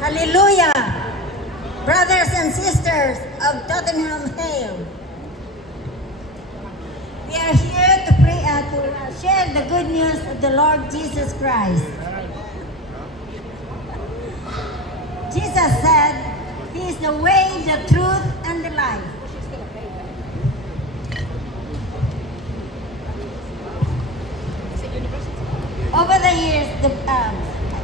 Hallelujah! Brothers and sisters of Tottenham Hale, we are here to pray to share the good news of the Lord Jesus Christ. Jesus said, He is the way, the truth, and the life. Over the years,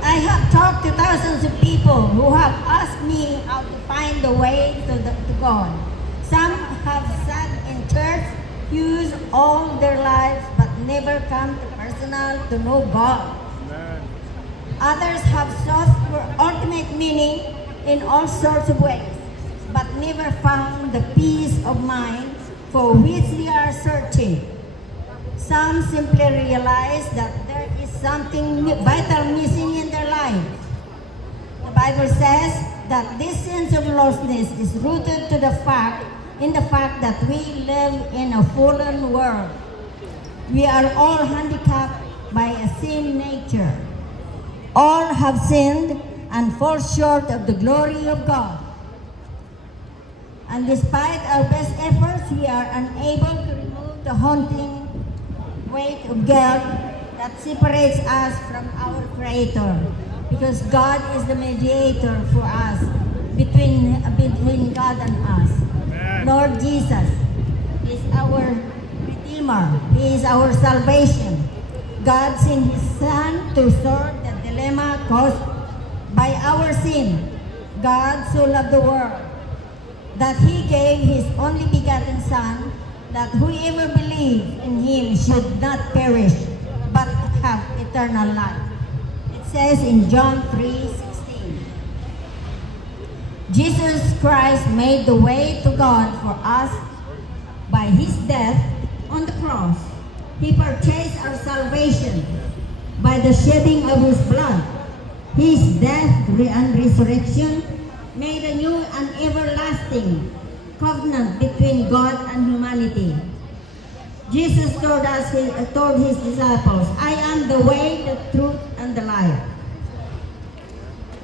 I have talked to thousands of people who have asked me how to find the way to God. Some have sat in church pews all their lives but never come to personal to know God. Amen. Others have sought for ultimate meaning in all sorts of ways but never found the peace of mind for which they are searching. Some simply realize that there is something vital missing in their lives. The Bible says that this sense of lostness is rooted in the fact that we live in a fallen world. We are all handicapped by a sin nature. All have sinned and fall short of the glory of God. And despite our best efforts, we are unable to remove the haunting weight of guilt that separates us from our Creator, because God is the mediator for us, between God and us. Amen. Lord Jesus is our Redeemer. He is our salvation. God sent His Son to sort the dilemma caused by our sin. God so loved the world that He gave His only begotten Son, that whoever believes in Him should not perish, but have eternal life. It says in John 3:16. Jesus Christ made the way to God for us by His death on the cross. He purchased our salvation by the shedding of His blood. His death and resurrection made a new and everlasting covenant between God and humanity. Jesus told His disciples, I am the way, the truth, and the life.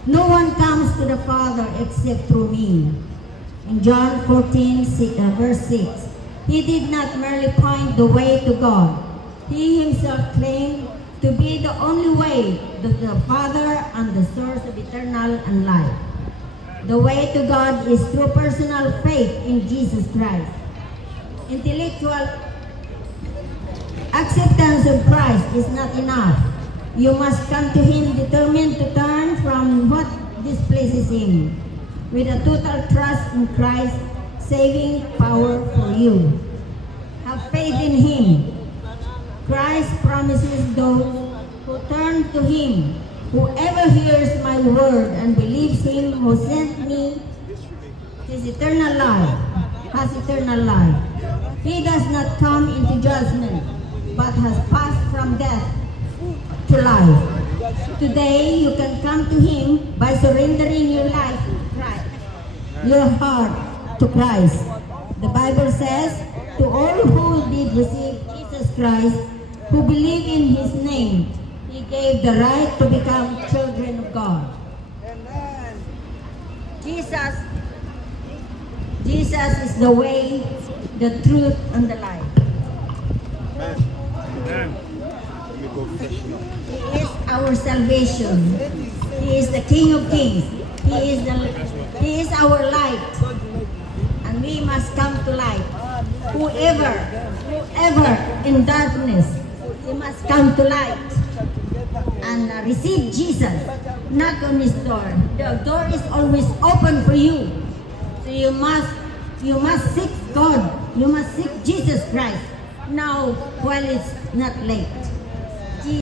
No one comes to the Father except through me. In John 14, verse 6, He did not merely point the way to God. He Himself claimed to be the only way to the Father and the source of eternal and life. The way to God is through personal faith in Jesus Christ. Intellectual acceptance of Christ is not enough. You must come to Him determined to turn from what displeases Him, with a total trust in Christ's saving power for you. Have faith in Him. Christ promises those who turn to Him, whoever hears my word and believes Him who sent me has eternal life. He does not come into judgment, but has passed from death to life. Today, you can come to Him by surrendering your life to Christ, your heart to Christ. The Bible says, to all who did receive Jesus Christ, who believe in His name, He gave the right to become children of God. Amen. Jesus is the way, the truth, and the life. Amen. He is our salvation. He is the King of Kings. He is our light. And we must come to light. Whoever in darkness, he must come to light and receive Jesus. Knock on His door. The door is always open for you. So you must seek God. You must seek Jesus Christ now while it's not late.